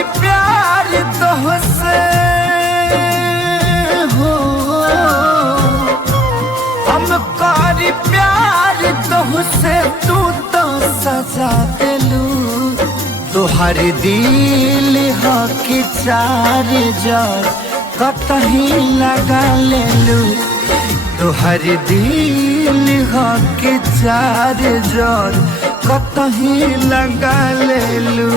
करी प्यार तुझसे हो, हम करी प्यार तुझसे, तू तो सजा दिलू। तुहार दिल हो कि चार जार कतही लगा लेलू। तुहार दिल हो कि चार जार कतही लगा लेलू।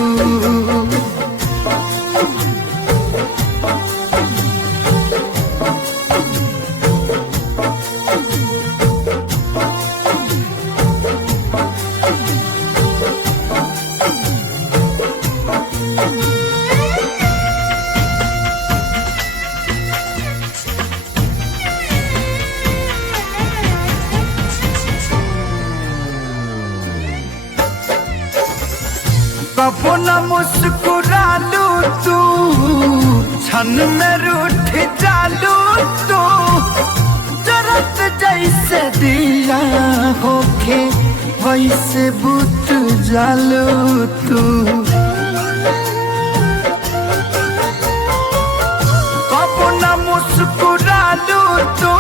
कबो न मुस्कुरालू तू, क्षण में रूठ जालू तू। जरत जैसे दिया होके वैसे बुझ जालू तू। कबो न मुस्कुरालू तू,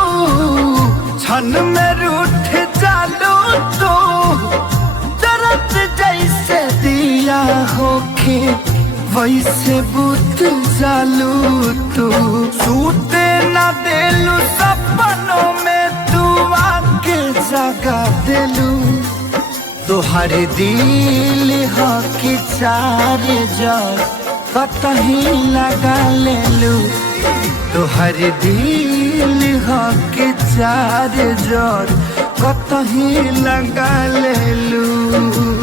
क्षण में रूठ जालू तू। जरत जैसे दिया होके वैसे बुझ जालू तू। सूते न देलू सपनों में, तू आके जगा देलू। तुहार दिल हो कि चार जार कतही लगा लेलू। तुहार दिल हो कि चार जार कतही लगा लेलू।